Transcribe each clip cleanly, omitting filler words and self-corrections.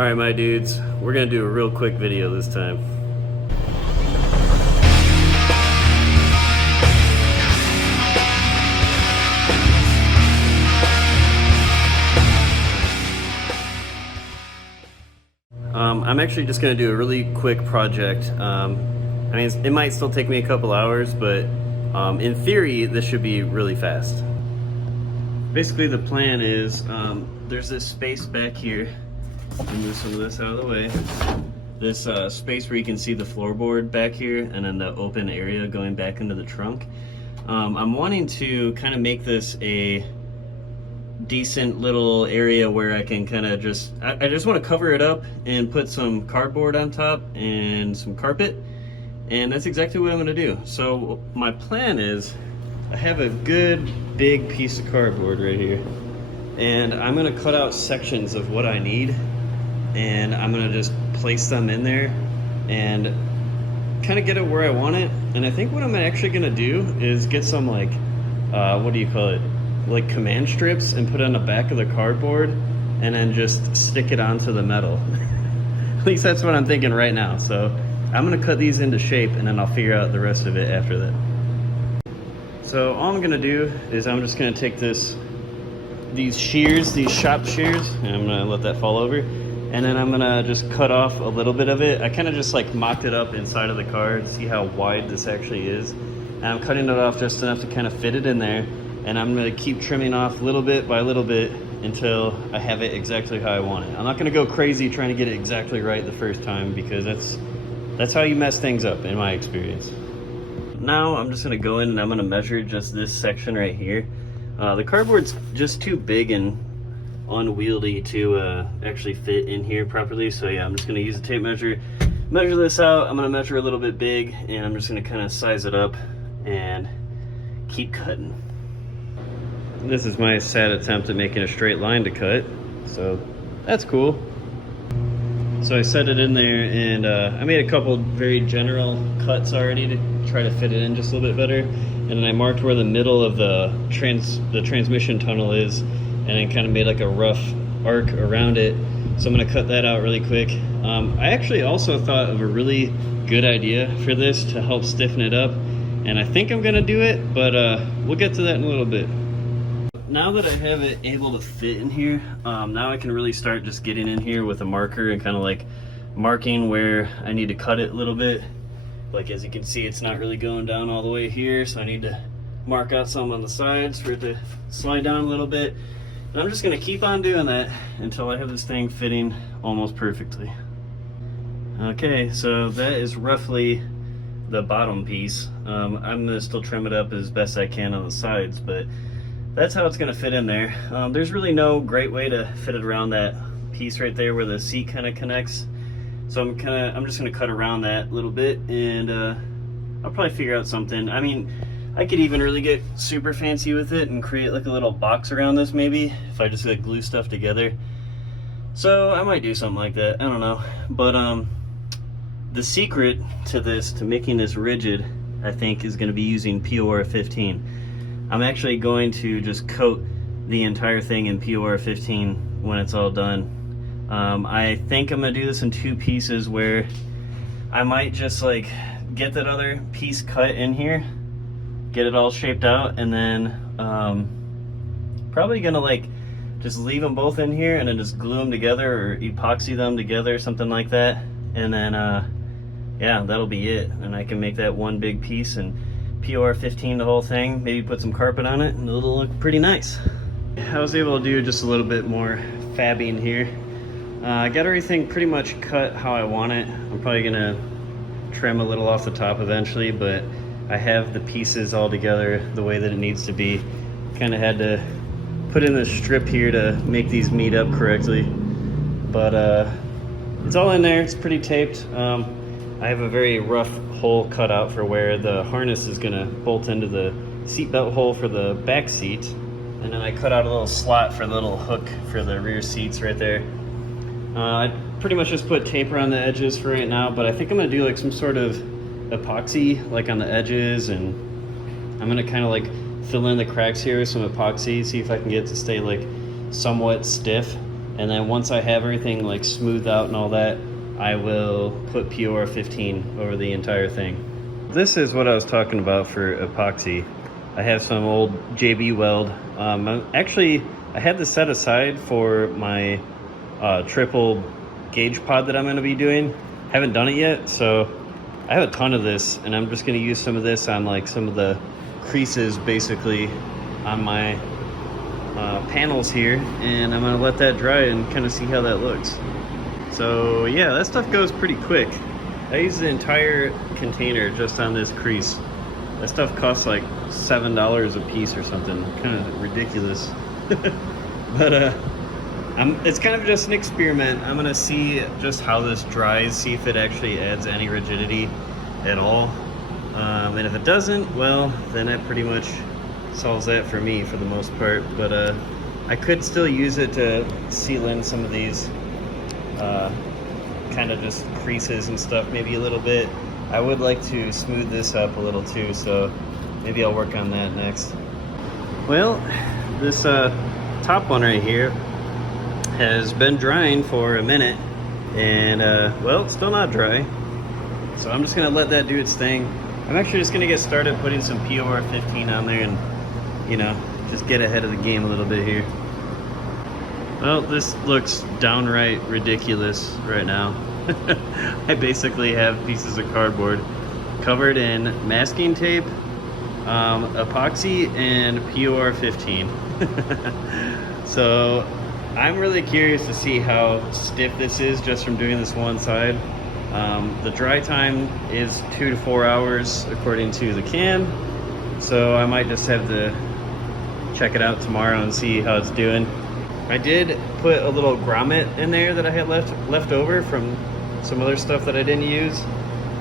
Alright my dudes, we're gonna do a real quick video this time. I'm actually just gonna do a really quick project. I mean, it might still take me a couple hours, but in theory, this should be really fast. Basically the plan is, there's this space back here. Move some of this out of the way. This space where you can see the floorboard back here and then the open area going back into the trunk. I'm wanting to kind of make this a decent little area where I can kind of just, I just want to cover it up and put some cardboard on top and some carpet, and that's exactly what I'm going to do. So my plan is, I have a good big piece of cardboard right here, and I'm going to cut out sections of what I need, and I'm going to just place them in there and kind of get it where I want it. And I think what I'm actually going to do is get some like what do you call it, like command strips, and put it on the back of the cardboard and then just stick it onto the metal. At least that's what I'm thinking right now. So I'm gonna cut these into shape and then I'll figure out the rest of it after that. So all I'm gonna do is I'm just gonna take these shears, these shop shears, and I'm gonna let that fall over, and then I'm gonna just cut off a little bit of it. I kind of just like mocked it up inside of the car to see how wide this actually is, and I'm cutting it off just enough to kind of fit it in there. And I'm going to keep trimming off little bit by little bit until I have it exactly how I want it. I'm not going to go crazy trying to get it exactly right the first time, because that's how you mess things up in my experience. Now I'm just going to go in and I'm going to measure just this section right here. The cardboard's just too big and unwieldy to actually fit in here properly. So yeah, I'm just going to use a tape measure, measure this out. I'm going to measure a little bit big, and I'm just going to kind of size it up and keep cutting. This is my sad attempt at making a straight line to cut, so that's cool. So I set it in there, and I made a couple very general cuts already to try to fit it in just a little bit better. And then I marked where the middle of the transmission tunnel is, and then kind of made like a rough arc around it. So I'm gonna cut that out really quick. I actually also thought of a really good idea for this to help stiffen it up, and I think I'm gonna do it, but we'll get to that in a little bit. Now that I have it able to fit in here, now I can really start just getting in here with a marker and kind of like marking where I need to cut it a little bit. Like as you can see, it's not really going down all the way here, so I need to mark out some on the sides for it to slide down a little bit. And I'm just going to keep on doing that until I have this thing fitting almost perfectly. Okay, so that is roughly the bottom piece. I'm going to still trim it up as best I can on the sides, but that's how it's going to fit in there. There's really no great way to fit it around that piece right there where the seat kind of connects. So I'm just going to cut around that a little bit, and I'll probably figure out something. I mean, I could even really get super fancy with it and create like a little box around this maybe, if I just like glue stuff together. So I might do something like that, I don't know. But the secret to this, to making this rigid, I think is going to be using POR 15. I'm actually going to just coat the entire thing in POR 15 when it's all done. I think I'm gonna do this in two pieces, where I might just like get that other piece cut in here, get it all shaped out, and then probably gonna like just leave them both in here and then just glue them together or epoxy them together, something like that. And then yeah, that'll be it. And I can make that one big piece and POR 15 the whole thing, maybe put some carpet on it, and it'll look pretty nice. I was able to do just a little bit more fabbing here. I got everything pretty much cut how I want it. I'm probably gonna trim a little off the top eventually, but I have the pieces all together the way that it needs to be. Kind of had to put in a strip here to make these meet up correctly, but it's all in there. It's pretty taped. I have a very rough hole cut out for where the harness is gonna bolt into the seatbelt hole for the back seat, and then I cut out a little slot for the little hook for the rear seats right there. I pretty much just put tape around the edges for right now, but I think I'm gonna do like some sort of epoxy like on the edges, and I'm gonna kind of like fill in the cracks here with some epoxy, see if I can get it to stay like somewhat stiff, And then once I have everything like smoothed out and all that, I will put POR 15 over the entire thing. This is what I was talking about for epoxy. I have some old JB Weld. Actually, I had this set aside for my triple gauge pod that I'm going to be doing. Haven't done it yet, so I have a ton of this, and I'm just going to use some of this on like some of the creases basically on my panels here, and I'm going to let that dry and kind of see how that looks. So yeah, that stuff goes pretty quick. I used the entire container just on this crease. That stuff costs like $7 a piece or something, kind of ridiculous. But it's kind of just an experiment. I'm gonna see just how this dries, see if it actually adds any rigidity at all. And if it doesn't, well, then that pretty much solves that for me for the most part. But I could still use it to seal in some of these kind of just creases and stuff, maybe a little bit. I would like to smooth this up a little too, so maybe I'll work on that next. Well, this top one right here has been drying for a minute, and well, it's still not dry. So I'm just gonna let that do its thing. I'm actually just gonna get started putting some POR 15 on there and, you know, just get ahead of the game a little bit here. Well, this looks downright ridiculous right now. I basically have pieces of cardboard covered in masking tape, epoxy, and POR 15. So I'm really curious to see how stiff this is just from doing this one side. The dry time is 2 to 4 hours according to the can, so I might just have to check it out tomorrow and see how it's doing. I did put a little grommet in there that I had left over from some other stuff that I didn't use.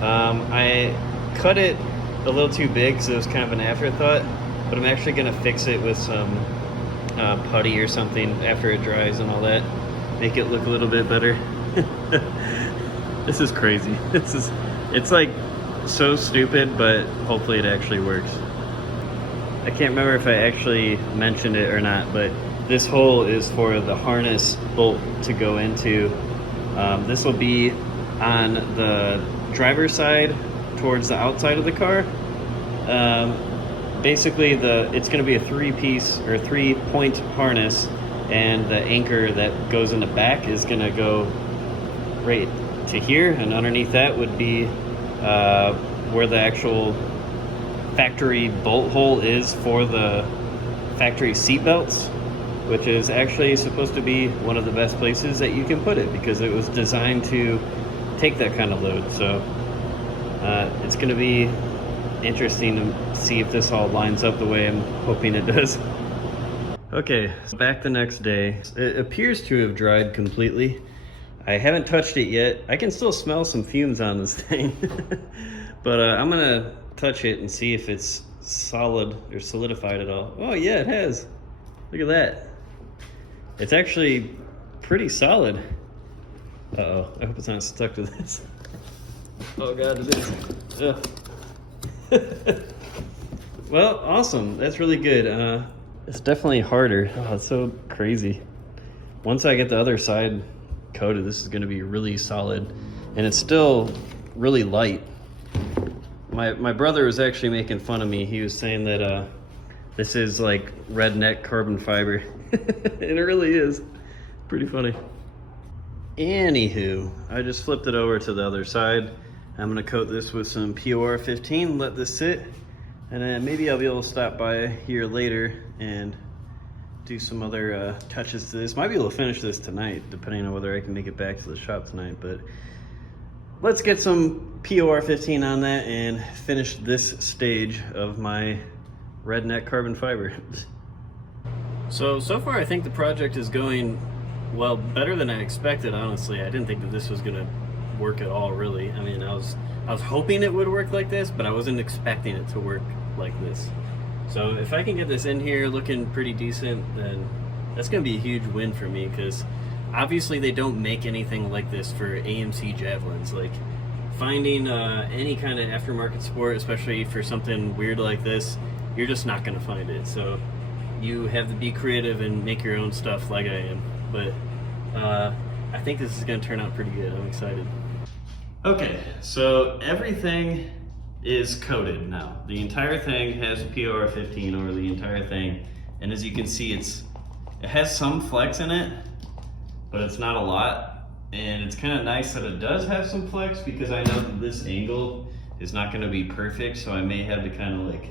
I cut it a little too big because it was kind of an afterthought, but I'm actually going to fix it with some putty or something after it dries and all that. Make it look a little bit better. This is crazy. It's like so stupid, but hopefully it actually works. I can't remember if I actually mentioned it or not, but this hole is for the harness bolt to go into. This will be on the driver's side towards the outside of the car. Basically, it's going to be a 3-piece or 3-point harness, and the anchor that goes in the back is going to go right to here, and underneath that would be where the actual factory bolt hole is for the factory seat belts, which is actually supposed to be one of the best places that you can put it because it was designed to take that kind of load. So it's going to be interesting to see if this all lines up the way I'm hoping it does. Okay, so back the next day. It appears to have dried completely. I haven't touched it yet. I can still smell some fumes on this thing. But I'm gonna touch it and see if it's solid or solidified at all. Oh yeah, it has. Look at that. It's actually pretty solid. Uh-oh, I hope it's not stuck to this. Oh God, it is. Ugh. Well, awesome. That's really good. It's definitely harder. Oh, it's so crazy. Once I get the other side coated, this is going to be really solid, and it's still really light. My brother was actually making fun of me. He was saying that this is like Redneck carbon fiber. And it really is. Pretty funny. Anywho, I just flipped it over to the other side. I'm gonna coat this with some POR 15, let this sit, and then maybe I'll be able to stop by here later and do some other touches to this. Might be able to finish this tonight, depending on whether I can make it back to the shop tonight, but let's get some POR 15 on that and finish this stage of my Redneck carbon fiber. So far I think the project is going, well, better than I expected, honestly. I didn't think that this was gonna work at all, really. I mean, I was hoping it would work like this, but I wasn't expecting it to work like this. So if I can get this in here looking pretty decent, then that's gonna be a huge win for me, because obviously they don't make anything like this for AMC Javelins. Like, finding any kind of aftermarket sport, especially for something weird like this, you're just not gonna find it. So you have to be creative and make your own stuff like I am. But I think this is gonna turn out pretty good. I'm excited. Okay, so everything is coated now. The entire thing has POR 15 over the entire thing. And as you can see, it has some flex in it, but it's not a lot. And it's kind of nice that it does have some flex, because I know that this angle is not gonna be perfect. So I may have to kind of like,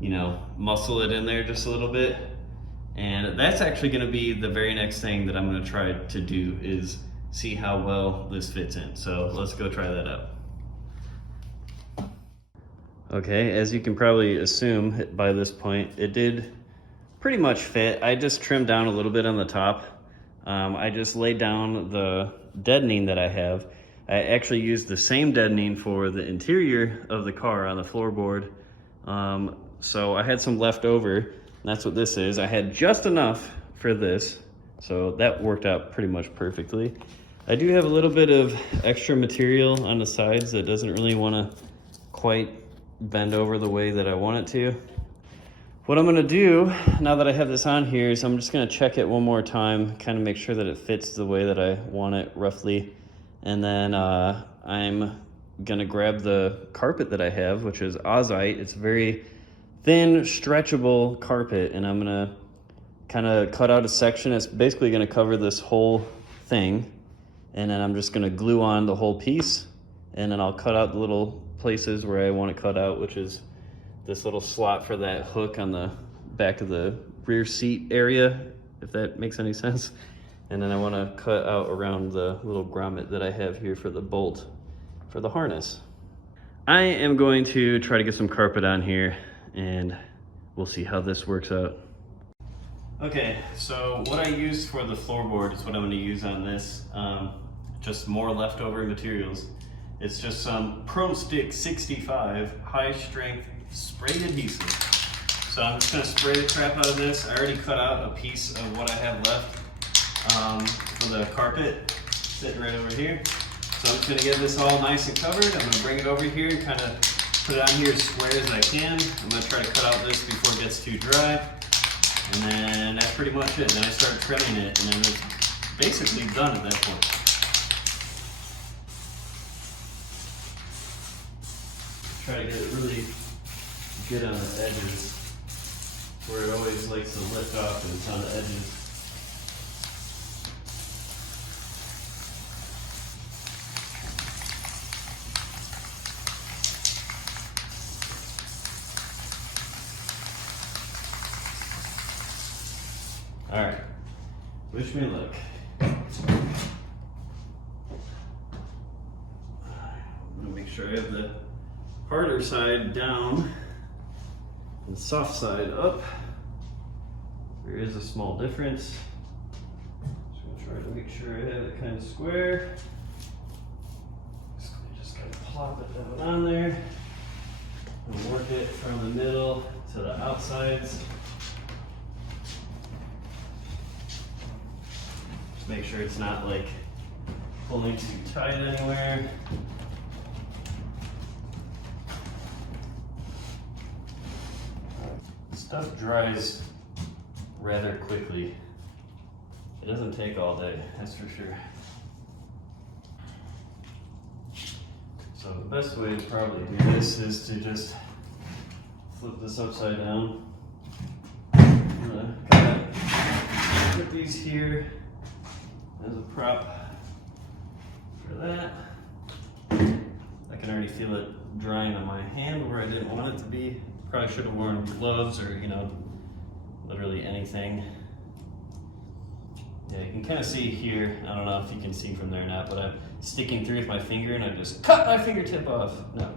you know, muscle it in there just a little bit. And that's actually gonna be the very next thing that I'm gonna try to do, is see how well this fits in. So let's go try that out. Okay, as you can probably assume by this point, it did pretty much fit. I just trimmed down a little bit on the top. I just laid down the deadening that I have. I actually used the same deadening for the interior of the car on the floorboard. So I had some left over, and that's what this is. I had just enough for this, so that worked out pretty much perfectly. I do have a little bit of extra material on the sides that doesn't really want to quite bend over the way that I want it to. What I'm gonna do now that I have this on here is I'm just gonna check it one more time, kind of make sure that it fits the way that I want it roughly. And then I'm gonna grab the carpet that I have, which is Ozite. It's very thin, stretchable carpet, and I'm gonna kind of cut out a section. It's basically gonna cover this whole thing. And then I'm just gonna glue on the whole piece, and then I'll cut out the little places where I want to cut out, which is this little slot for that hook on the back of the rear seat area, if that makes any sense. And then I want to cut out around the little grommet that I have here for the bolt for the harness. I am going to try to get some carpet on here, and we'll see how this works out. Okay, so what I used for the floorboard is what I'm going to use on this. Just more leftover materials. It's just some Pro Stick 65 high strength spray adhesive. So I'm just going to spray the crap out of this. I already cut out a piece of what I have left for the carpet, sitting right over here. So I'm just going to get this all nice and covered. I'm going to bring it over here and kind of put it on here as square as I can. I'm going to try to cut out this before it gets too dry. And then that's pretty much it. Then I start trimming it, and then it's basically done at that point. Try to get it really good on the edges, where it always likes to lift off and it's on the edges. All right, wish me luck. I'm gonna make sure I have the harder side down and the soft side up. There is a small difference. Just gonna try to make sure I have it kind of square. Just kind of plop it down on there and work it from the middle to the outsides. Just make sure it's not like pulling too tight anywhere. Stuff dries rather quickly. It doesn't take all day, that's for sure. So the best way to probably do this is to just flip this upside down. I'm gonna kind of put these here as a prop for that. I can already feel it drying on my hand where I didn't want it to be. Probably should have worn gloves or, you know, literally anything. Yeah, you can kind of see here, I don't know if you can see from there or not, but I'm sticking through with my finger and I just cut my fingertip off. No,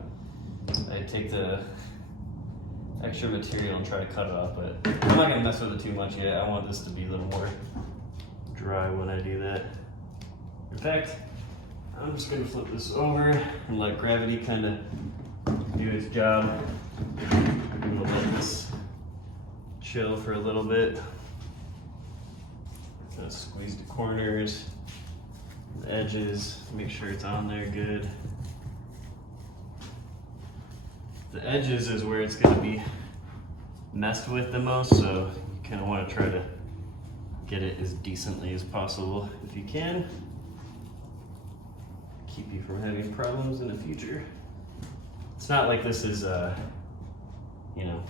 I take the extra material and try to cut it off, but I'm not gonna mess with it too much yet. I want this to be a little more dry when I do that. In fact, I'm just gonna flip this over and let gravity kind of do its job. I'm gonna let this chill for a little bit. Kind of squeeze the corners, the edges, make sure it's on there good. The edges is where it's gonna be messed with the most, so you kind of want to try to get it as decently as possible if you can. Keep you from having problems in the future. It's not like this is you know,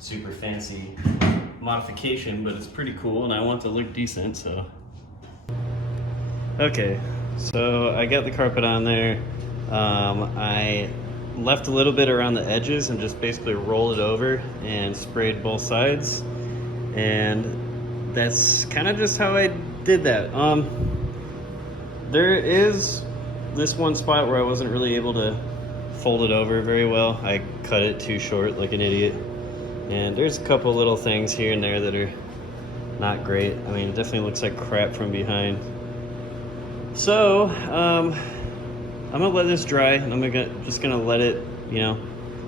super fancy modification, but it's pretty cool and I want to look decent, so. Okay, so I got the carpet on there. I left a little bit around the edges and just basically rolled it over and sprayed both sides. And that's kind of just how I did that. There is this one spot where I wasn't really able to fold it over very well. I cut it too short like an idiot. And there's a couple little things here and there that are not great. I mean, it definitely looks like crap from behind. So, I'm gonna let this dry and I'm just gonna let it, you know,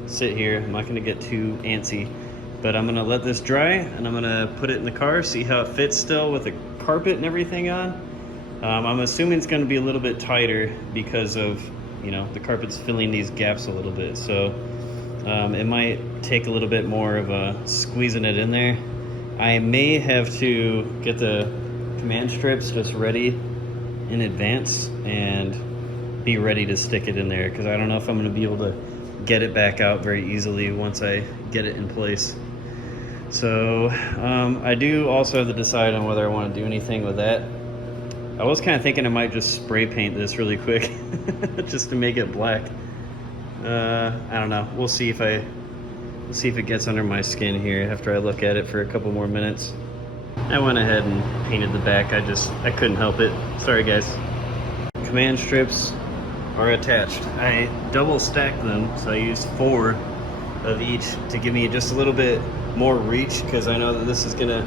sit here. I'm not gonna get too antsy, but I'm gonna let this dry and I'm gonna put it in the car, see how it fits still with the carpet and everything on. I'm assuming it's gonna be a little bit tighter because of, you know, the carpet's filling these gaps a little bit. So it might take a little bit more of a squeezing it in there. I may have to get the command strips just ready in advance and be ready to stick it in there, because I don't know if I'm going to be able to get it back out very easily once I get it in place. So I do also have to decide on whether I want to do anything with that. I was kind of thinking I might just spray paint this really quick just to make it black. I don't know. We'll see if it gets under my skin here after I look at it for a couple more minutes. I went ahead and painted the back. I couldn't help it. Sorry guys. Command strips are attached. I double stacked them, so I used 4 of each to give me just a little bit more reach, because I know that this is gonna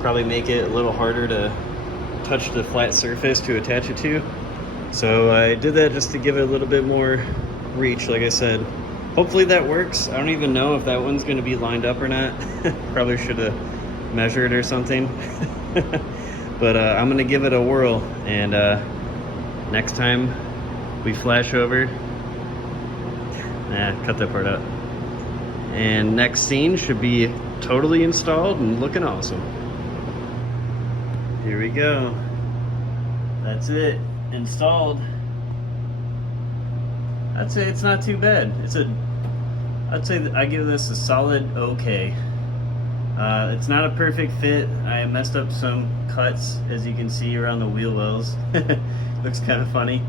probably make it a little harder to touch the flat surface to attach it to. So I did that just to give it a little bit more reach, like I said. Hopefully that works. I don't even know if that one's gonna be lined up or not. Probably should have measured or something. But I'm gonna give it a whirl, and next time we flash over, cut that part out, and next scene should be totally installed and looking awesome. Here we go. That's it, installed. I'd say it's not too bad. I'd say that I give this a solid okay. It's not a perfect fit. I messed up some cuts, as you can see, around the wheel wells. Looks kind of funny.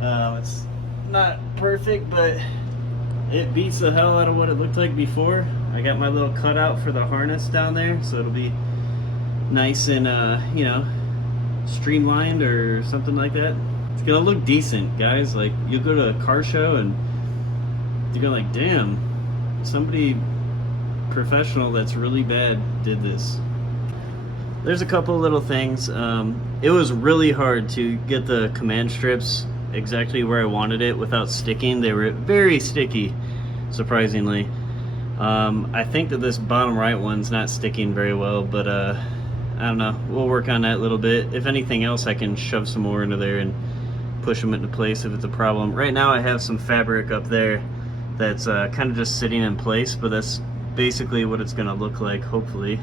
It's not perfect, but it beats the hell out of what it looked like before. I got my little cutout for the harness down there, so it'll be nice and you know, streamlined or something like that. It's gonna look decent, guys. Like, you'll go to a car show and you're gonna like, damn, somebody professional that's really bad did this. There's a couple little things. It was really hard to get the command strips exactly where I wanted it without sticking. They were very sticky, surprisingly. I think that this bottom right one's not sticking very well, but I don't know. We'll work on that a little bit. If anything else, I can shove some more into there and push them into place if it's a problem. Right now I have some fabric up there that's kind of just sitting in place, but that's basically what it's gonna look like, hopefully.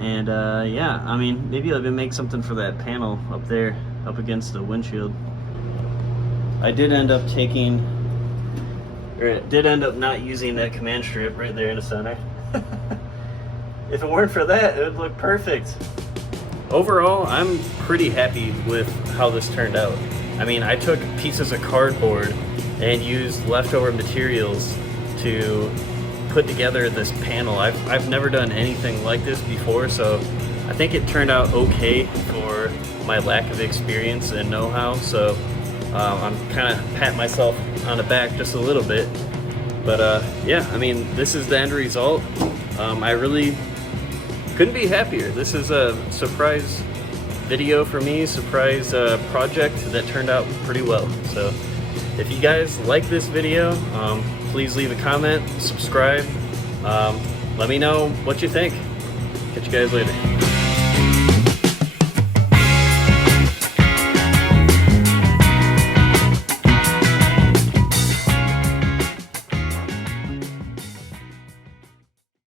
And yeah, I mean, maybe I'll even make something for that panel up there, up against the windshield. I did end up not using that command strip right there in the center. If it weren't for that, it would look perfect. Overall, I'm pretty happy with how this turned out. I mean, I took pieces of cardboard and used leftover materials to put together this panel. I've never done anything like this before, so I think it turned out okay for my lack of experience and know-how. So I'm kind of patting myself on the back just a little bit. But yeah, I mean, this is the end result. I really couldn't be happier. This is a surprise video for me, surprise project that turned out pretty well. So if you guys like this video, please leave a comment, subscribe, let me know what you think. Catch you guys later.